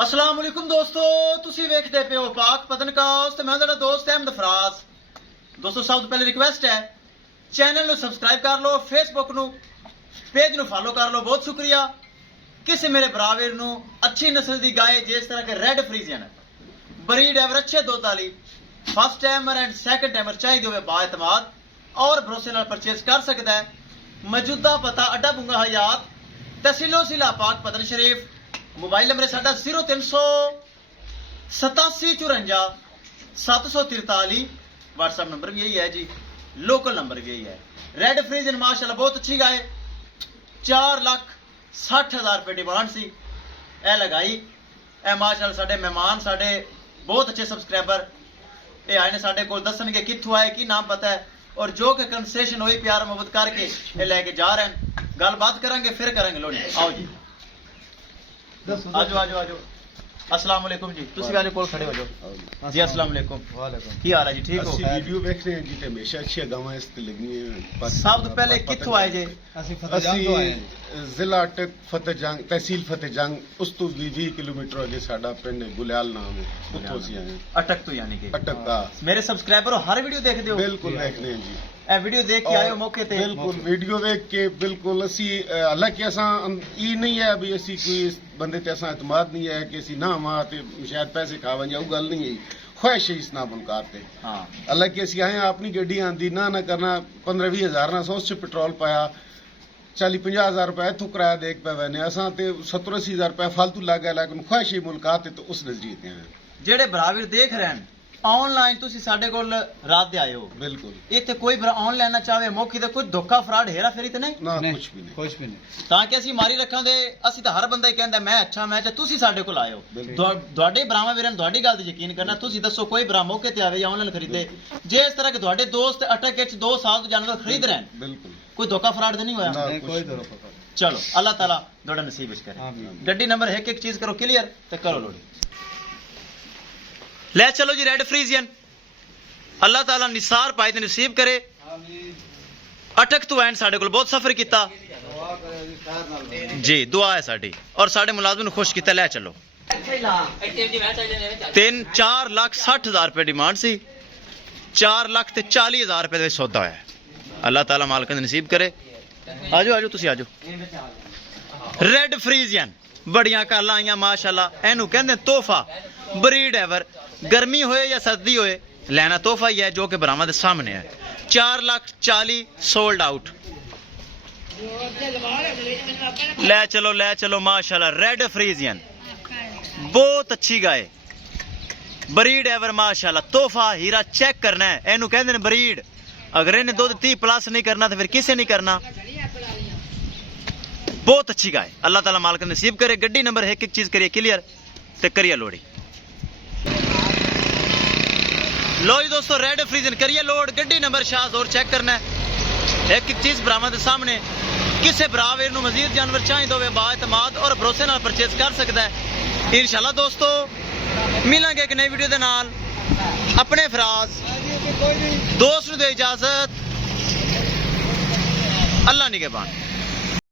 अस्सलाम वालेकुम दोस्तों, तुसी वेखदे पे हो पाक पतनकास्ट ते मैं तेरा दोस्त अहमद फराज। दोस्तों सब तो पहले रिक्वेस्ट है चैनल नु सब्सक्राइब कर लो, फेसबुक नु पेज नु फॉलो कर लो, बहुत शुक्रिया। किसी मेरे बराबर नु अच्छी नस्ल दी गाय जिस तरह के रेड फ्रीजियन ब्रीड एवर अच्छे दुध वाली first timer and second timer चाहिए होवे बाएतमाद और भरोसे नाल परचेज कर सकता है। मौजूदा पता अड्डा बुंगा हयात तहसीलो जिला पाक पतन शरीफ। मोबाइल नंबर है साडा 038754 व्हाट्सएप नंबर भी यही है जी, लोकल नंबर भी यही है। रेड फ्रीजन माशाल्लाह बहुत अच्छी गाय, 4,60,000 रुपए डिमांड सी ए लगाई। ए माशाल्लाह साडे मेहमान साडे बहुत अच्छे सब्सक्राइबर ये आए ने साडे कोल दसणगे कित्थों आए की नाम पता है और जो के कंसेशन हुई प्यार मोहब्बत करके ये लेके जा रहे हैं। गलबात करेंगे फिर करेंगे लोनी। आओ जी आजो आजो आजो। अस्सलाम वालेकुम जी, तुसी वाले कोल खड़े हो जाओ जी। अस्सलाम वालेकुम। वालेकुम। की हाल है जी, ठीक हो? ਅਸੀਂ ਵੀਡੀਓ ਵੇਖ ਰਹੇ ਹਾਂ ਜੀ ਤੇ ਹਮੇਸ਼ਾ ਅੱਛੀਆਂ ਗਾਵਾਂ ਇਸ ਤੇ ਲੱਗੀਆਂ। सब तो पहले कित्थों आए जे? ਅਸੀਂ ਜ਼ਿਲ੍ਹਾ ਅਟਕ ਫਤਿਹ ਜੰਗ ਤਹਿਸੀਲ ਫਤਿਹ ਜੰਗ ਉਸ ਤੋਂ 20 ਕਿਲੋਮੀਟਰ ਅਗੇ ਸਾਡਾ ਪਿੰਡ ਗੁਲਿਆਲ ਨਾਮ ਹੈ, ਉੱਥੋਂ ਅਸੀਂ ਆਏ ਹਾਂ। अटक तो यानी कि ਅਟਕ ਦਾ मेरे सब्सक्राइबर हो, हर वीडियो देखते हो? ਬਿਲਕੁਲ ਵੇਖਦੇ ਹਾਂ ਜੀ। ए वीडियो देख के आए हो मौके ते? ਬਿਲਕੁਲ ਵੀਡੀਓ ਵੇਖ ਕੇ ਬਿਲਕੁਲ ਅਸੀਂ ਹਾਲਾਂਕਿ ਅਸਾਂ ਇਹ ਨਹੀਂ ਹੈ ਵੀ ਅਸੀਂ ਕੋਈ ਇਸ ਬੰਦੇ ਤੇ ਅਸਾਂ ਇਤਮਾਦ ਨਹੀਂ ਹੈ ਕਿ ਅਸੀਂ ਨਾ ਮਾਂ ਤੇ ਸ਼ਾਇਦ ਪੈਸੇ ਖਾਵਾਂ ਜਾਂ ਉਹ ਗੱਲ ਨਹੀਂ ਹੈ। ख्वाहिश है इस ना मुनकार पे। हाँ हालांकि ਅਸੀਂ ਆਏ ਆਪਣੀ ਗੱਡੀ ਆਂਦੀ ਨਾ ਕਰਨਾ 15-20 ਹਜ਼ਾਰ ਨਾਲ 100 ਚ ਪੈਟਰੋਲ ਪਾਇਆ 40-50 ਹਜ਼ਾਰ ਰੁਪਏ ਇੱਥੋਂ ਕਿਰਾਇਆ ਦੇ ਕੇ ਪਵੇ ਨੇ ਅਸਾਂ ਤੇ 70-80 ਹਜ਼ਾਰ ਰੁਪਏ ਫालतू ਲੱਗ ਗਿਆ। ਲੇਕਿਨ ख्वाहिश है मुलाकात ਤੇ ਉਸ ਨਜ਼ਰੀਏ ਤੇ ਆਏ। ਜਿਹੜੇ ਭਰਾਵੀਰ ਦੇਖ ਰਹੇ ਹਨ ਆਨਲਾਈਨ ਤੁਸੀਂ ਸਾਡੇ ਕੋਲ ਰਾਤ ਦੇ ਆਏ ਹੋ, ਬਿਲਕੁਲ ਇੱਥੇ ਕੋਈ ਭਰਾ ਆਨਲਾਈਨ ਲੈਣਾ ਚਾਹੇ ਮੌਕੇ ਤੇ ਕੋਈ ਧੋਖਾ ਫਰਾਡ ਹੈਰਾ ਫੇਰੀ ਤੇ ਨਹੀਂ ਨਾ ਕੁਝ ਵੀ ਨਹੀਂ। ਕੁਛ ਵੀ ਨਹੀਂ। ਤਾਂ ਕਿ ਅਸੀਂ ਮਾਰੀ ਰੱਖਾਂਦੇ। ਅਸੀਂ ਤਾਂ ਹਰ ਬੰਦਾ ਹੀ ਕਹਿੰਦਾ ਮੈਂ ਅੱਛਾ ਮੈਂ ਚਾਹ ਤੁਸੀਂ ਸਾਡੇ ਕੋਲ ਆਏ ਹੋ। ਤੁਹਾਡੇ ਭਰਾਵਾਂ ਵੀਰਾਂ ਤੁਹਾਡੀ ਗੱਲ ਤੇ ਯਕੀਨ ਕਰਨਾ। ਤੁਸੀਂ ਦੱਸੋ ਕੋਈ ਭਰਾ ਮੌਕੇ ਤੇ ਆਵੇ ਜਾਂ ਆਨਲਾਈਨ ਖਰੀਦੇ, ਜੇ ਇਸ ਤਰ੍ਹਾਂ ਕਿ ਤੁਹਾਡੇ ਦੋਸਤ ਅਟਕ ਵਿੱਚ 2 ਸਾਲ ਤੋਂ ਜਾਨਵਰ ਖਰੀਦ ਰਹੇ ਹਨ, ਬਿਲਕੁਲ ਕੋਈ ਧੋਖਾ ਫਰਾਡ ਤੇ ਨਹੀਂ ਹੋਇਆ? ਨਾ, ਨਹੀਂ, ਕੋਈ ਕੁਛ ਦਰੋ ਪਕੜ। ਚਲੋ ਅੱਲਾਹ ਤਾਲਾ ਤੁਹਾਡਾ ਨਸੀਬ ਵਿੱਚ ਕਰੇ। ਆਮੀਨ। ਗੱਡੀ ਨੰਬਰ ਇੱਕ ਇੱਕ ਚੀਜ਼ ਕਰੋ ਕਲੀਅਰ ਤੇ ਕਰੋ ਲੋੜੀ। ਲੈ ਚਲੋ ਜੀ ਰੈਡ ਫਰੀਜ਼ੀਅਨ, अल्लाह ताला निसार पाए ते नसीब करे। अटक तो एंड साडे कोल बहुत सफर किया जी, दुआ है साडी और साडे मुलाजम ने खुश किया। ले चलो 3,04,60,000 रुपए डिमांड सी, 4,40,000 रुपए का सौदा है। अल्लाह ताला मालिक ने नसीब करे। आजो आजो तुसी आजो। रेड फ्रीजियन बड़ियां काला आईयां माशाल्लाह। एनू कहंदे तोहफा, ब्रीड एवर, गर्मी होए या सर्दी होए लेना तोहफा ही है, जो कि बरामद के सामने है। 4,40,000 सोल्ड आउट। ले चलो माशाल्लाह रेड फ्रीजियन बहुत अच्छी गाय, ब्रीड एवर माशाल्लाह। तोहफा हीरा चेक करना है, एनू कहंदे ने ब्रीड। अगर इन्हें दूध 30 प्लस नहीं करना तो फिर किसे नहीं करना। बहुत अच्छी गाय, अल्लाह ताला मालिक नसीब करे। गड्डी नंबर एक एक चीज करिए क्लियर ते करिए लोड़ी। लो जी दोस्तों रेड फ्रीजन करिए लोड। गड्डी नंबर शाह और चेक करना है, एक एक चीज बरामद सामने। किसे बराबर नू मजीद जानवर चाहिए होवे बाएतमाद और भरोसे नाल परचेज कर सकता है इंशाल्लाह। दोस्तों मिलांगे एक नई वीडियो दे नाल। अपने फराज दोस्त नू दे इजाजत, अल्लाह निगहबान।